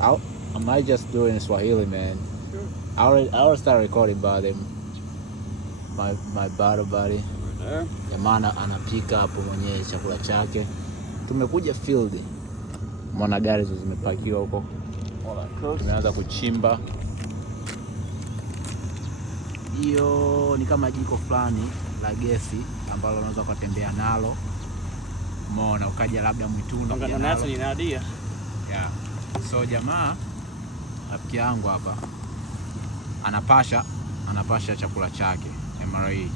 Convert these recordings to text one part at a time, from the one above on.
I might just do it in Swahili, man. Sure. I already started recording about him. My battle buddy. Jamaa anapika hapo mwenyewe chakula chake. Tumekuja field. Mwana gari hizo zimepakiwa huko. Tumeanza kuchimba. Hiyo ni kama jiko fulani la gesi ambalo unaweza kutembea nalo. Umeona ukaja labda mwituni ukaja nalo. Yeah. So jamaa rafiki yangu hapa anapasha chakula chake MRE.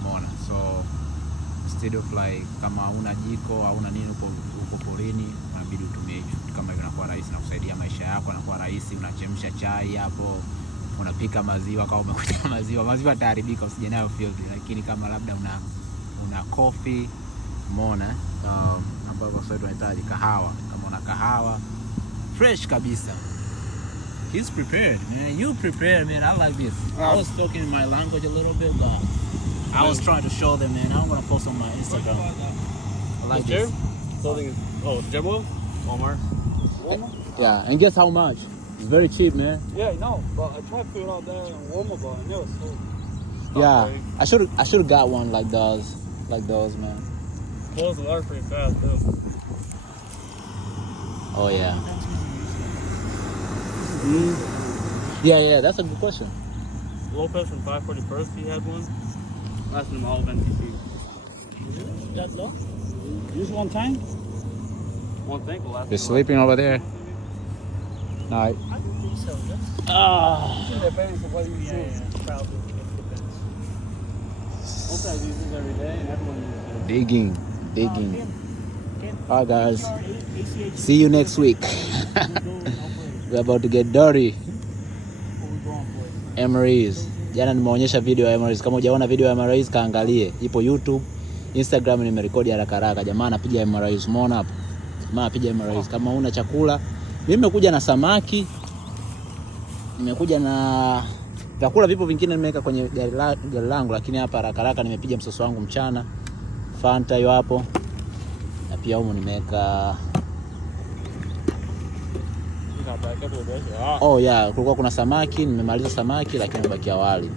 Umeona? So instead of like kama una jiko au una nini uko porini, unabidi utumie hicho. Kama hivyo inakuwa rahisi na kusaidia maisha yako, inakuwa rahisi. Unachemsha chai hapo, unapika maziwa. Kama umekunywa maziwa yataharibika, usije nayo field. Lakini kama labda una coffee, umeona, hapa kwa sababu tunahitaji kahawa. Kama una kahawa fresh kabisa. He's prepared, man. You prepared, man. I like this. I was talking in my language a little bit, but I was trying to show them, man. I'm gonna post on my Instagram. I like this. Clothing. Oh, Jebel? Walmart. Yeah, and guess how much? It's very cheap, man. Yeah, no, but I tried to put it out there in Walmart, but I know it's so. Yeah, I should have got one like those, man. Close the water pretty fast, too. Oh yeah. Yeah, that's a good question. Lopez from 541st, he had one. Last them all of NTC. That's low? Use one tank? One tank will last. They're sleeping over there. No, I don't think so. It depends on what you use. Probably. Lopez uses it every day and everyone uses it. Digging. Alright guys, see you next week. We're about to get dirty. MREs. Jana nimeonyesha video ya MREs. Kama hujaona video ya MREs kaangalie. Ipo YouTube, Instagram nimerekodi haraka. Jamaa anapiga MREs. Umeona hapo? Jamaa anapiga MREs. Kama una chakula, mimi nimekuja na samaki. Nimekuja na vyakula vipo vingine nimeweka kwenye gari langu, lakini hapa haraka nimepiga msoso wangu mchana. Fanta hiyo hapo. Na pia huko nimeweka oh yeah, kulikuwa kuna samaki, nimemaliza samaki lakini nimebakia wali.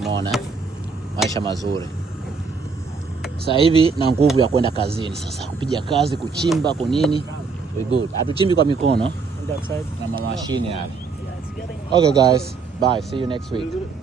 Umeona? Maisha mazuri. Sasa hivi na nguvu ya kwenda kazini sasa, kupiga kazi, kuchimba, kwa nini? We good. Hatuchimbi kwa mikono na mashine yale. Okay guys, bye. See you next week.